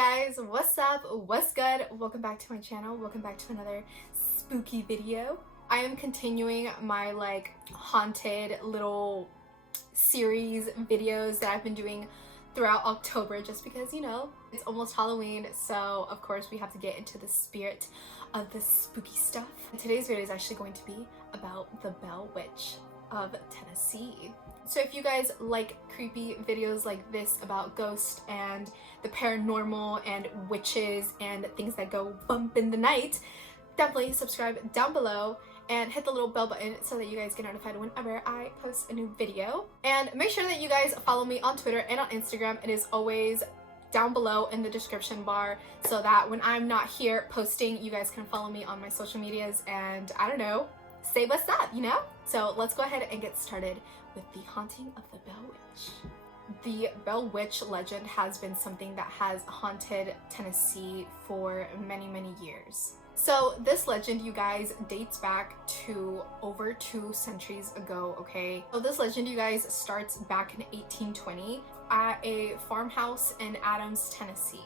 guys, what's up? What's good? Welcome back to my channel. Welcome back to another spooky video. I am continuing my haunted little series videos that I've been doing throughout October just because, you know, it's almost Halloween, so of course we have to get into the spirit of the spooky stuff. Today's video is actually going to be about the Bell Witch of Tennessee. So if you guys like creepy videos like this about ghosts and the paranormal and witches and things that go bump in the night, definitely subscribe down below and hit the little bell button so that you guys get notified whenever I post a new video. And make sure that you guys follow me on Twitter and on Instagram. It is always down below in the description bar so that when I'm not here posting, you guys can follow me on my social medias and, I don't know, say what's up, you know? So let's go ahead and get started with the haunting of the Bell Witch. The Bell Witch legend has been something that has haunted Tennessee for many years. So this legend, you guys, dates back to over 2 centuries ago, okay? So this legend, you guys, starts back in 1820 at a farmhouse in Adams, Tennessee.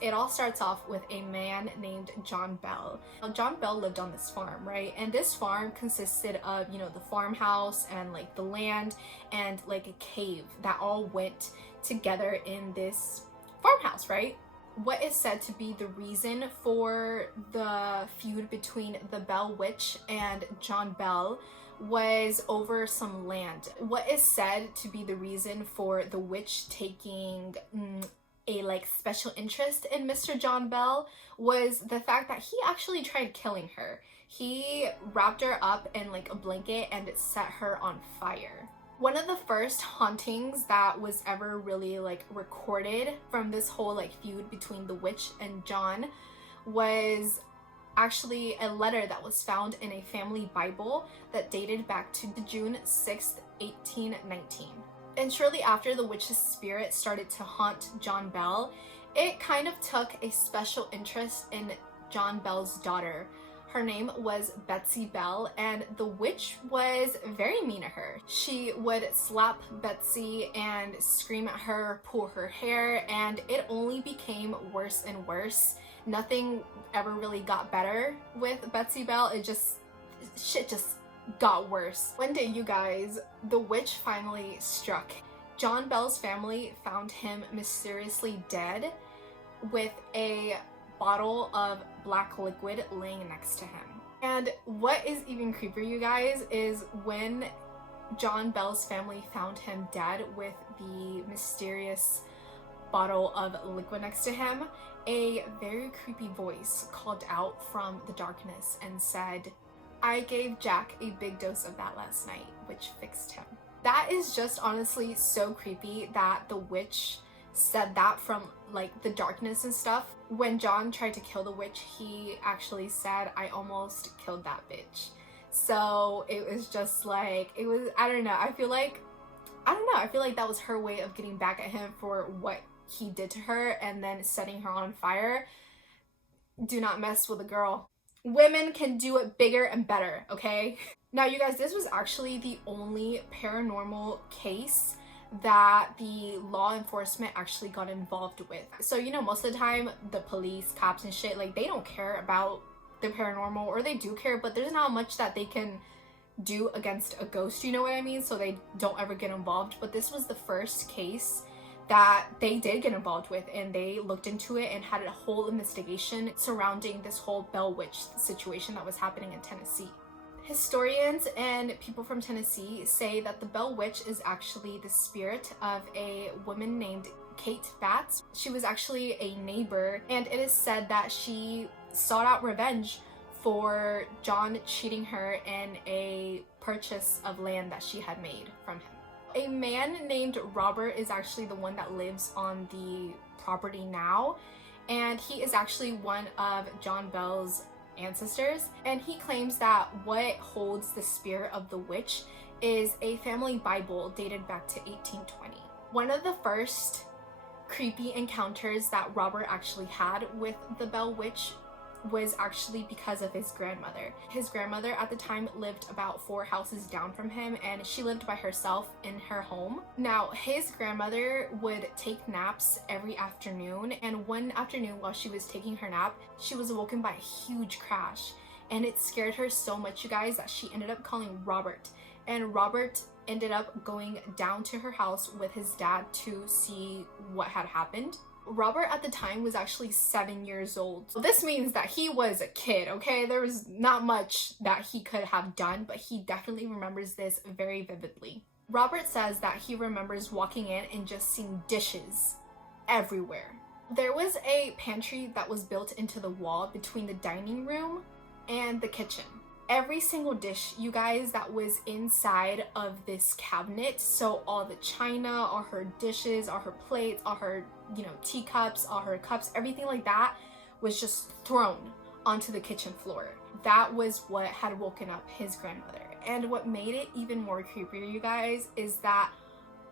It all starts off with a man named John Bell. Now, John Bell lived on this farm, right? And this farm consisted of, you know, the farmhouse and like the land and like a cave that all went together in this farmhouse, right? What is said to be the reason for the feud between the Bell Witch and John Bell was over some land. What is said to be the reason for the witch taking a special interest in Mr. John Bell was the fact that he actually tried killing her. He wrapped her up in a blanket and set her on fire. One of the first hauntings that was ever really recorded from this whole feud between the witch and John was actually a letter that was found in a family Bible that dated back to June 6th, 1819. And shortly after the witch's spirit started to haunt John Bell, it kind of took a special interest in John Bell's daughter. Her name was Betsy Bell, and the witch was very mean to her. She would slap Betsy and scream at her, pull her hair, and it only became worse and worse. Nothing ever really got better with Betsy Bell. Shit just got worse. One day, you guys, the witch finally struck. John Bell's family found him mysteriously dead with a bottle of black liquid laying next to him. And what is even creepier, you guys, is when John Bell's family found him dead with the mysterious bottle of liquid next to him, a very creepy voice called out from the darkness and said, "I gave Jack a big dose of that last night, which fixed him." That is just honestly so creepy that the witch said that from the darkness and stuff. When John tried to kill the witch, he actually said, "I almost killed that bitch." So it was just I don't know, I feel like that was her way of getting back at him for what he did to her and then setting her on fire. Do not mess with a girl. Women can do it bigger and better, okay? Now, you guys, this was actually the only paranormal case that the law enforcement actually got involved with. So, you know, most of the time, the police, cops and shit, they don't care about the paranormal, or they do care, but there's not much that they can do against a ghost, you know what I mean? So they don't ever get involved. But this was the first case that they did get involved with, and they looked into it and had a whole investigation surrounding this whole Bell Witch situation that was happening in Tennessee. Historians and people from Tennessee say that the Bell Witch is actually the spirit of a woman named Kate Batts. She was actually a neighbor, and it is said that she sought out revenge for John cheating her in a purchase of land that she had made from him. A man named Robert is actually the one that lives on the property now, and he is actually one of John Bell's ancestors, and he claims that what holds the spirit of the witch is a family Bible dated back to 1820. One of the first creepy encounters that Robert actually had with the Bell Witch was actually because of his grandmother. His grandmother at the time lived about 4 houses down from him, and she lived by herself in her home. Now, his grandmother would take naps every afternoon, and one afternoon while she was taking her nap, she was awoken by a huge crash, and it scared her so much, you guys, that she ended up calling Robert. And Robert ended up going down to her house with his dad to see what had happened. Robert at the time was actually 7 years old. So this means that he was a kid, okay? There was not much that he could have done, but he definitely remembers this very vividly. Robert says that he remembers walking in and just seeing dishes everywhere. There was a pantry that was built into the wall between the dining room and the kitchen. Every single dish, you guys, that was inside of this cabinet, so all the china, all her dishes, all her plates, all her, teacups, all her cups, everything like that was just thrown onto the kitchen floor. That was what had woken up his grandmother. And what made it even more creepier, you guys, is that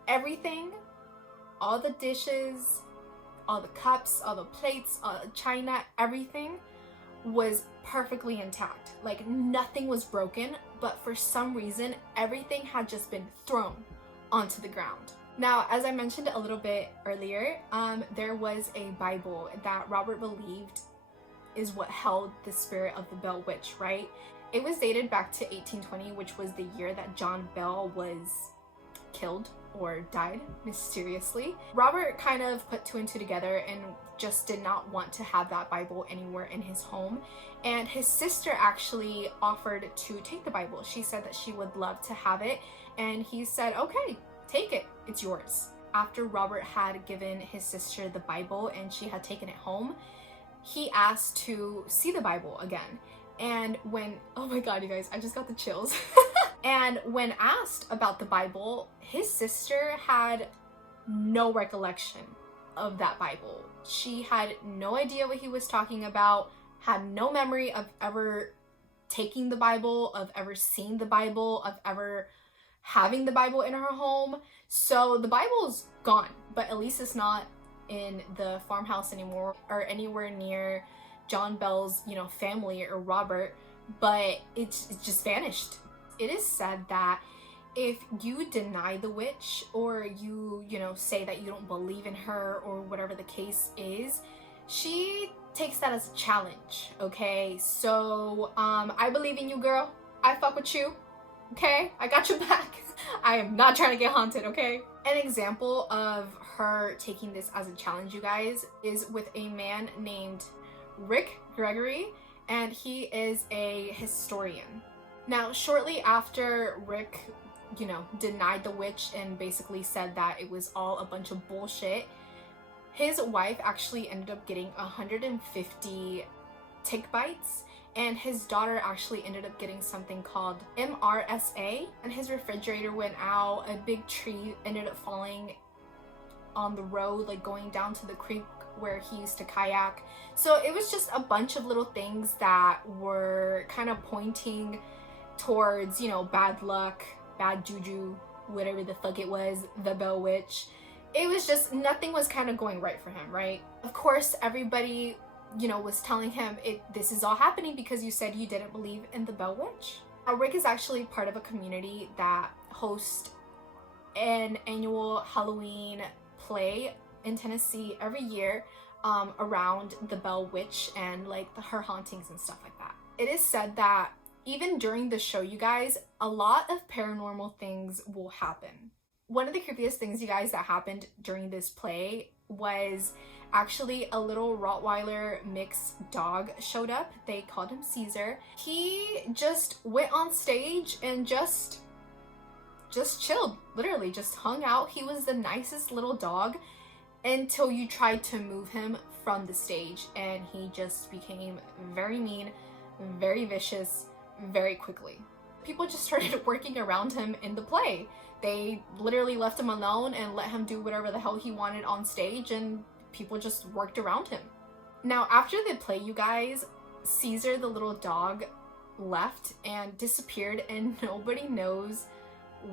everything, all the dishes, all the cups, all the plates, all the china, everything was perfectly intact. Like nothing was broken, but for some reason everything had just been thrown onto the ground. Now, as I mentioned a little bit earlier, there was a Bible that Robert believed is what held the spirit of the Bell Witch, right? It was dated back to 1820, which was the year that John Bell was killed or died mysteriously. Robert kind of put 2 and 2 together and just did not want to have that Bible anywhere in his home. And his sister actually offered to take the Bible. She said that she would love to have it. And he said, okay, take it, it's yours. After Robert had given his sister the Bible and she had taken it home, he asked to see the Bible again. And when, oh my God, you guys, I just got the chills. And when asked about the Bible, his sister had no recollection of that Bible. She had no idea what he was talking about, had no memory of ever taking the Bible, of ever seeing the Bible, of ever having the Bible in her home. So the Bible's gone, but at least it's not in the farmhouse anymore or anywhere near John Bell's, family or Robert, but it's just vanished. It is said that if you deny the witch or you say that you don't believe in her or whatever the case is, she takes that as a challenge, okay? So, I believe in you, girl. I fuck with you, okay? I got your back. I am not trying to get haunted, okay? An example of her taking this as a challenge, you guys, is with a man named Rick Gregory, and he is a historian. Now, shortly after Rick, denied the witch and basically said that it was all a bunch of bullshit, his wife actually ended up getting 150 tick bites, and his daughter actually ended up getting something called MRSA, and his refrigerator went out. A big tree ended up falling on the road, like going down to the creek where he used to kayak. So it was just a bunch of little things that were kind of pointing towards, bad luck, bad juju, whatever the fuck it was, the Bell Witch. It was just, nothing was kind of going right for him, right? Of course, everybody, was telling him, this is all happening because you said you didn't believe in the Bell Witch. Rick is actually part of a community that hosts an annual Halloween play in Tennessee every year around the Bell Witch and her hauntings and stuff like that. It is said that even during the show, you guys, a lot of paranormal things will happen. One of the creepiest things, you guys, that happened during this play was actually a little Rottweiler mixed dog showed up. They called him Caesar. He just went on stage and just chilled, literally just hung out. He was the nicest little dog until you tried to move him from the stage, and he just became very mean, very vicious, very quickly. People just started working around him in the play. They literally left him alone and let him do whatever the hell he wanted on stage, and people just worked around him. Now, after the play, you guys, Caesar the little dog left and disappeared, and nobody knows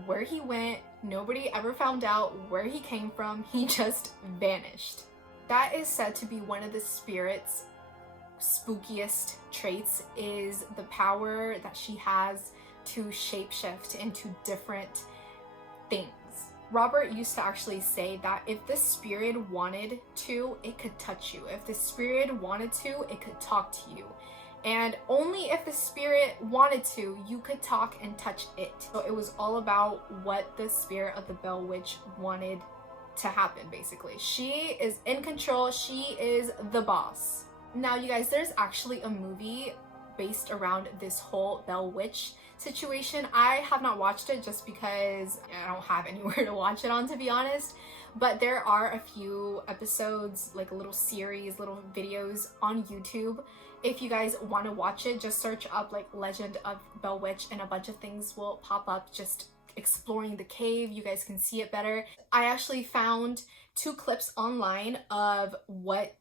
where he went. Nobody ever found out where he came from. He just vanished. That is said to be one of the spirits spookiest traits is the power that she has to shapeshift into different things. Robert used to actually say that if the spirit wanted to, it could touch you. If the spirit wanted to, it could talk to you. And only if the spirit wanted to, you could talk and touch it. So it was all about what the spirit of the Bell Witch wanted to happen, basically. She is in control. She is the boss. Now, you guys, there's actually a movie based around this whole Bell Witch situation. I have not watched it just because I don't have anywhere to watch it on, to be honest. But there are a few episodes, like a little series, little videos on YouTube. If you guys want to watch it, just search up like Legend of Bell Witch and a bunch of things will pop up just exploring the cave. You guys can see it better. I actually found 2 clips online of what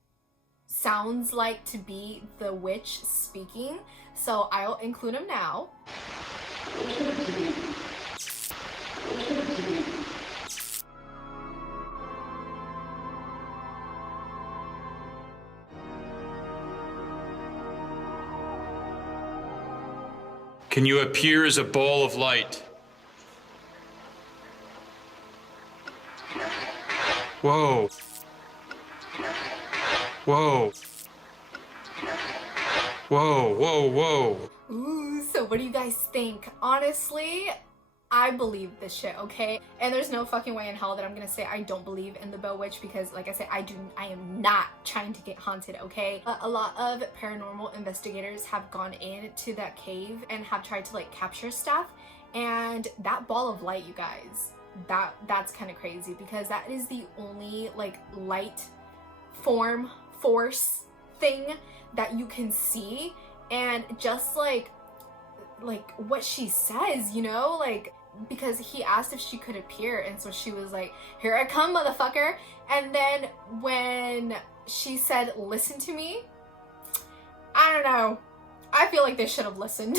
sounds like to be the witch speaking, so I'll include them now. Can you appear as a ball of light? Whoa. Whoa. Whoa, whoa, whoa. Ooh, so what do you guys think? Honestly, I believe this shit, okay? And there's no fucking way in hell that I'm gonna say I don't believe in the Bell Witch, because like I said, I am not trying to get haunted, okay? A lot of paranormal investigators have gone into that cave and have tried to like capture stuff, and that ball of light, you guys, that's kind of crazy, because that is the only like light force thing that you can see. And just like what she says, you know, like, because he asked if she could appear, and so she was like, here I come, motherfucker. And then when she said, listen to me, I don't know, I feel like they should have listened.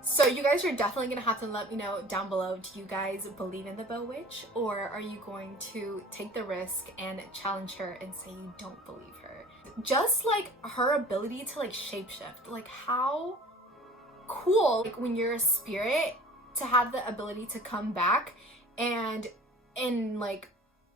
So you guys are definitely gonna have to let me know down below, do you guys believe in the Bell Witch, or are you going to take the risk and challenge her and say you don't believe her? Just like her ability to like shapeshift, like how cool, like when you're a spirit, to have the ability to come back and in like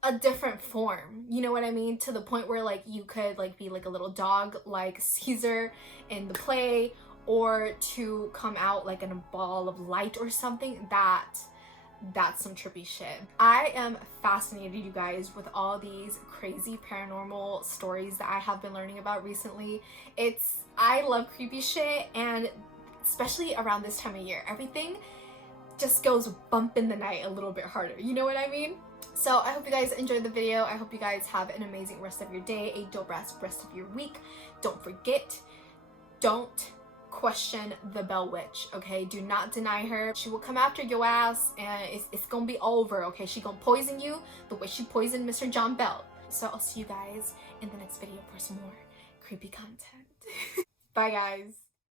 a different form, you know what I mean, to the point where like you could like be like a little dog like Caesar in the play, or to come out like in a ball of light or something. That's some trippy shit. I am fascinated, you guys, with all these crazy paranormal stories that I have been learning about recently. I love creepy shit, and especially around this time of year, everything just goes bump in the night a little bit harder, you know what I mean? So I hope you guys enjoyed the video. I hope you guys have an amazing rest of your day, a dope ass rest of your week. Don't forget, don't question the Bell Witch, okay? Do not deny her. She will come after your ass, and it's gonna be over, okay? She gonna poison you the way she poisoned Mr. John Bell. So I'll see you guys in the next video for some more creepy content. Bye, guys.